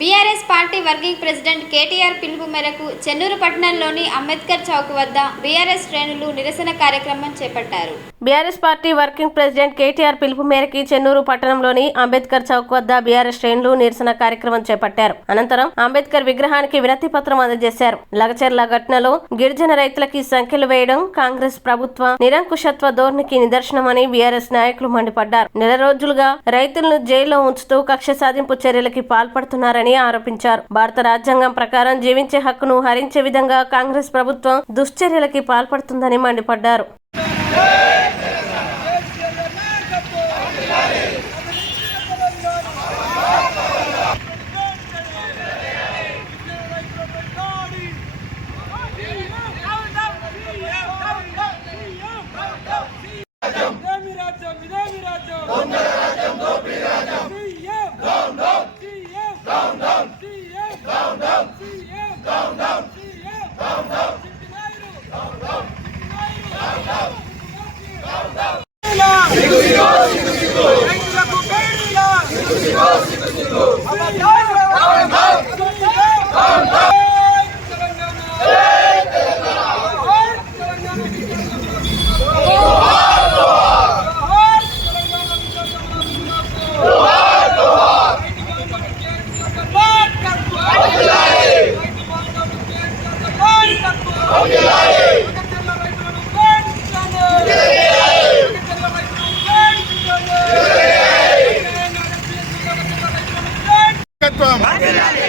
BRS party working president KTR పిలుపు మేరకు చెన్నూరు పట్టణంలోని అంబేద్కర్ చౌక్ వద్ద బీఆర్ఎస్ శ్రేణులు నిరసన కార్యక్రమం చేపట్టారు. BRS party working president KTR పిలుపు మేరకు చెన్నూరు పట్టణంలోని అంబేద్కర్ చౌక్ వద్ద బీఆర్ఎస్ శ్రేణులు నిరసన కార్యక్రమం చేపట్టారు. అనంతరం అంబేద్కర్ విగ్రహానికి వినతి పత్రం అందజేశారు. లగచర్ల ఘటనలో గిరిజన రైతులకి సంఖ్యలు వేయడం కాంగ్రెస్ ప్రభుత్వ నిరంకుశత్వ ధోరణికి నిదర్శనమని బీఆర్ఎస్ నాయకులు మండిపడ్డారు. నెల రోజులుగా రైతులను జైల్లో ఉంచుతూ కక్ష సాధింపు చర్యలకి పాల్పడుతున్నారని ఆరోపించారు. భారత రాజ్యాంగం ప్రకారం జీవించే హక్కును హరించే విధంగా కాంగ్రెస్ ప్రభుత్వం దుశ్చర్యలకి పాల్పడుతుందని మండిపడ్డారు.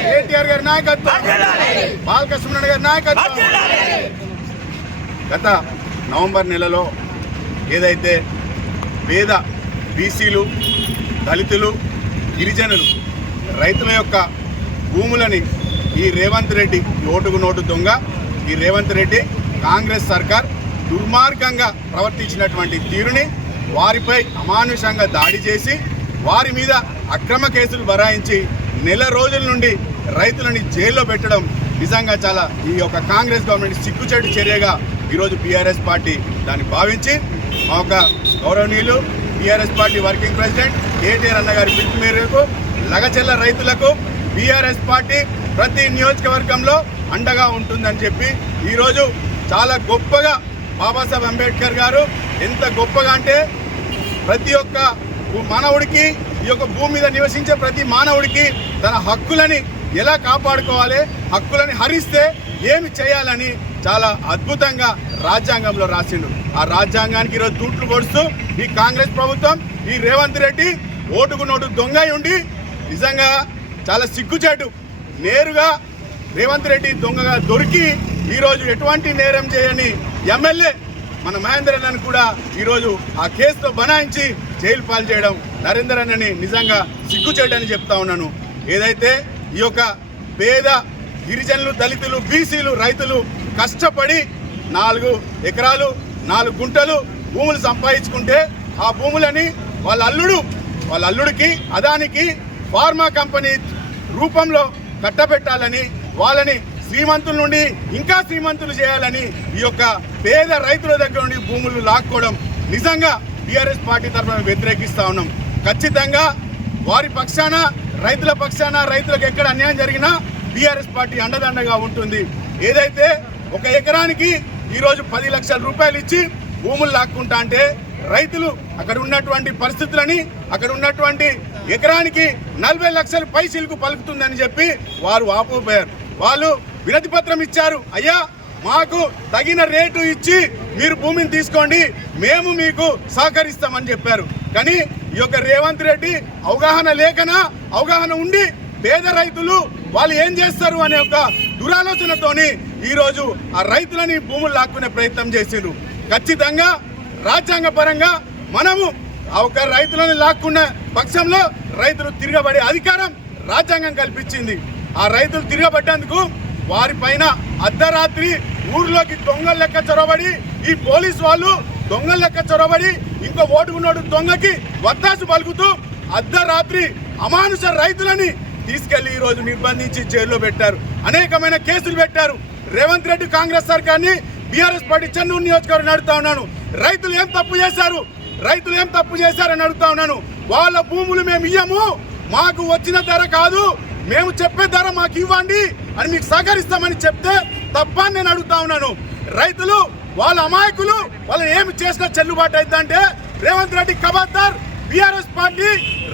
కేటీఆర్ గారి నాయకత్వం, బాలకృష్ణ గారి నాయకత్వం. గత నవంబర్ నెలలో ఏదైతే పేద బీసీలు, దళితులు, గిరిజనులు, రైతుల యొక్క భూములని ఈ రేవంత్ రెడ్డి ఓటుకు నోటు దొంగ, ఈ రేవంత్ రెడ్డి కాంగ్రెస్ సర్కార్ దుర్మార్గంగా ప్రవర్తించినటువంటి తీరుని, వారిపై అమానుషంగా దాడి చేసి వారి మీద అక్రమ కేసులు బరాయించి నెల రోజుల నుండి రైతులని జైల్లో పెట్టడం నిజంగా చాలా ఈ యొక్క కాంగ్రెస్ గవర్నమెంట్ సిగ్గుచేటు చర్యగా ఈరోజు బీఆర్ఎస్ పార్టీ దాన్ని భావించి మా యొక్క గౌరవనీయులు BRS party working president KTR అన్న గారి పిలుపు మేరకు లగచెల్ల రైతులకు బీఆర్ఎస్ పార్టీ ప్రతి నియోజకవర్గంలో అండగా ఉంటుందని చెప్పి ఈరోజు చాలా గొప్పగా బాబాసాహెబ్ అంబేద్కర్ గారు ఎంత గొప్పగా అంటే ప్రతి ఒక్క మానవుడికి, ఈ యొక్క భూమి మీద నివసించే ప్రతి మానవుడికి తన హక్కులని ఎలా కాపాడుకోవాలి, హక్కులని హరిస్తే ఏమి చేయాలని చాలా అద్భుతంగా రాజ్యాంగంలో రాసిండు. ఆ రాజ్యాంగానికి ఈరోజు తూట్లు పొడుస్తూ ఈ కాంగ్రెస్ ప్రభుత్వం, ఈ రేవంత్ రెడ్డి ఓటుకు నోటు దొంగ ఉండి నిజంగా చాలా సిగ్గుచేటు. నేరుగా రేవంత్ రెడ్డి దొంగగా దొరికి ఈరోజు ఎటువంటి నేరం చేయని ఎమ్మెల్యే మన మహేందర్ అన్నని కూడా ఈరోజు ఆ కేసుతో బనాయించి జైలు పాలు చేయడం నరేందర్ అన్నని నిజంగా సిగ్గుచేయడని చెప్తా ఉన్నాను. ఏదైతే ఈ యొక్క పేద గిరిజనులు, దళితులు, బీసీలు, రైతులు కష్టపడి 4 ఎకరాలు 4 గుంటలు భూములు సంపాదించుకుంటే ఆ భూములని వాళ్ళ అల్లుడికి అదానికి ఫార్మా కంపెనీ రూపంలో కట్టబెట్టాలని, వాళ్ళని శ్రీమంతుల నుండి ఇంకా శ్రీమంతులు చేయాలని ఈ యొక్క పేద రైతుల దగ్గర నుండి భూములు లాక్కోవడం నిజంగా బీఆర్ఎస్ పార్టీ తరఫున వ్యతిరేకిస్తా ఉన్నాం. ఖచ్చితంగా వారి పక్షాన, రైతుల పక్షాన, రైతులకు ఎక్కడ అన్యాయం జరిగినా బీఆర్ఎస్ పార్టీ అండదండగా ఉంటుంది. ఏదైతే 1 ఎకరానికి ఈరోజు 10 లక్షల రూపాయలు ఇచ్చి భూములు లాక్కుంటా అంటే రైతులు అక్కడ ఉన్నటువంటి పరిస్థితులని, అక్కడ ఉన్నటువంటి ఎకరానికి 40 లక్షల పైసలకు పలుకుతుందని చెప్పి వారు వాపోయారు. వాళ్ళు వినతి పత్రం ఇచ్చారు. అయ్యా, మాకు తగిన రేటు ఇచ్చి మీరు భూమిని తీసుకోండి, మేము మీకు సహకరిస్తామని చెప్పారు. కానీ ఈ యొక్క రేవంత్ రెడ్డి అవగాహన ఉండి పేద రైతులు వాళ్ళు ఏం చేస్తారు అనే ఒక దురాలోచనతోని ఈరోజు ఆ రైతులని భూములు లాక్కునే ప్రయత్నం చేసిండ్రు. ఖచ్చితంగా రాజ్యాంగ పరంగా మనము ఆ ఒక రైతులను లాక్కున్న పక్షంలో రైతులు తిరగబడే అధికారం రాజ్యాంగం కల్పించింది. ఆ రైతులు తిరగబడ్డందుకు వారిపైన అర్ధరాత్రి ఊర్లోకి దొంగల లెక్క చొరబడి, ఈ పోలీసు వాళ్ళు దొంగల లెక్క చొరబడి ఇంకో ఓటుకున్నోడు దొంగకి వత్తాసు పలుకుతూ అర్ధరాత్రి అమానుష రైతులని తీసుకెళ్లి ఈరోజు నిర్బంధించి జైల్లో పెట్టారు. అనేకమైన కేసులు పెట్టారు. రేవంత్ రెడ్డి కాంగ్రెస్ సర్కార్ని బీఆర్ఎస్ పార్టీ చెన్నూరు నియోజకవర్గం అడుగుతా ఉన్నాను. రైతులు ఏం తప్పు చేశారని అడుగుతా ఉన్నాను. వాళ్ళ భూములు మేము ఇయ్యము, మాకు వచ్చిన ధర కాదు, మేము చెప్పే ధర మాకు ఇవ్వండి అని మీకు సహకరిస్తామని చెప్తే తప్ప అని నేను అడుగుతా ఉన్నాను. రైతులు వాళ్ళ అమాయకులు, వాళ్ళు ఏమి చేసినా చెల్లుబాటు అవుతుందంటే రేవంత్ రెడ్డి ఖబర్దార్. బీఆర్ఎస్ పార్టీ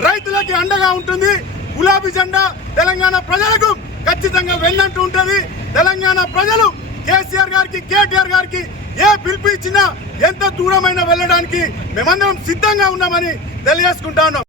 రైతులకి అండగా ఉంటుంది. గులాబీ జెండా తెలంగాణ ప్రజలకు ఖచ్చితంగా వెళ్ళంటూ ఉంటుంది. తెలంగాణ ప్రజలు కేసీఆర్ గారికి, కేటీఆర్ గారికి ఏ పిలుపు ఇచ్చినా ఎంత దూరమైనా వెళ్ళడానికి మేమందరం సిద్ధంగా ఉన్నామని తెలియజేసుకుంటా ఉన్నాం.